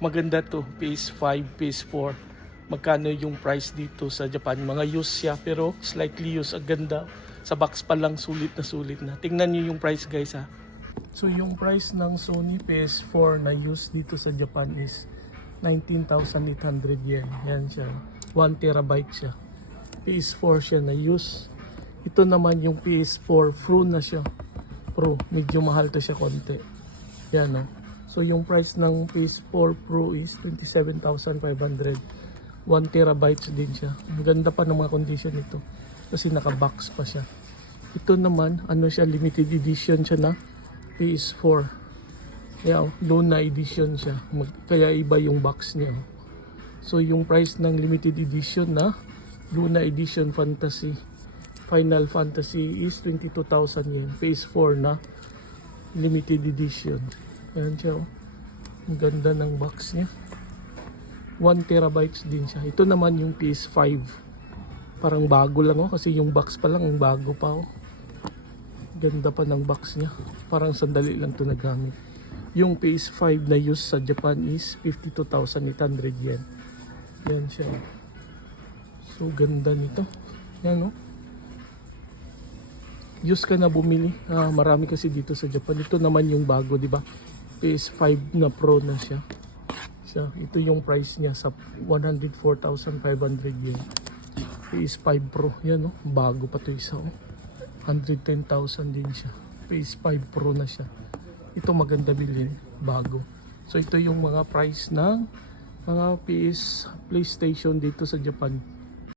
Maganda to, PS5, PS4. Magkano yung price dito sa Japan? Mga used siya pero slightly used. Ang ganda. Sa box pa lang sulit na sulit na. Tingnan niyo yung price guys ha. So yung price ng Sony PS4 na used dito sa Japan is 19,800 yen. Yan siya. 1 terabyte siya. PS4 siya na used. Ito naman yung PS4 Pro na siya. Pro. Medyo mahal to siya konti. Yan o. So yung price ng PS4 Pro is 27,500. 1 terabytes din siya. Ang ganda pa ng mga condition nito. Kasi naka-box pa siya. Ito naman, ano siya, limited edition siya na PS4. Kaya Luna edition siya. Kaya iba yung box niya. So yung price ng limited edition na Luna edition Fantasy Final Fantasy is 22,000 yen. PS4 na limited edition. Ayan siya oh. Ang ganda ng box niya. 1 terabytes din siya. Ito naman yung PS5. Parang bago lang oh. Kasi yung box pa lang ang bago pa oh. Ganda pa ng box niya. Parang sandali lang ito nagamit. Yung PS5 na used sa Japan is 52,800 yen. Yan siya. So ganda nito. Yan oh. Used ka na bumili. Marami kasi dito sa Japan. Ito naman yung bago, di ba? PS5 na Pro na siya. Ito yung price niya sa 104,500 yen. PS5 Pro. Yan oh. Bago pa to isa oh. 110,000 din siya. PS5 Pro na siya. Ito maganda bilhin. Bago. So ito yung mga price ng mga PlayStation dito sa Japan.